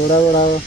थोड़ा बढ़ाओ।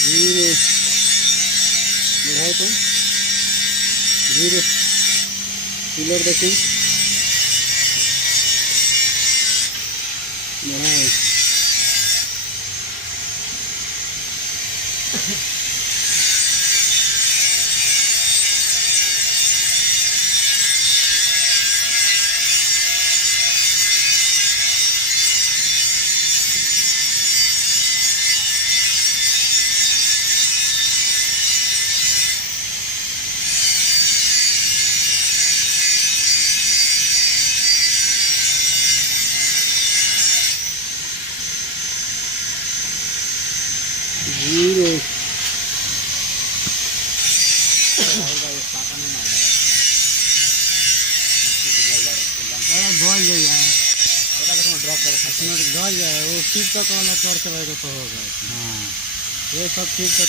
जीरो बढ़ाओ तो जीरो पिलर देखिए बढ़ाओ। जीरो भल जाए वो ठीक तक वाला चढ़ के रहेगा तो होगा। हाँ ये सब ठीक तक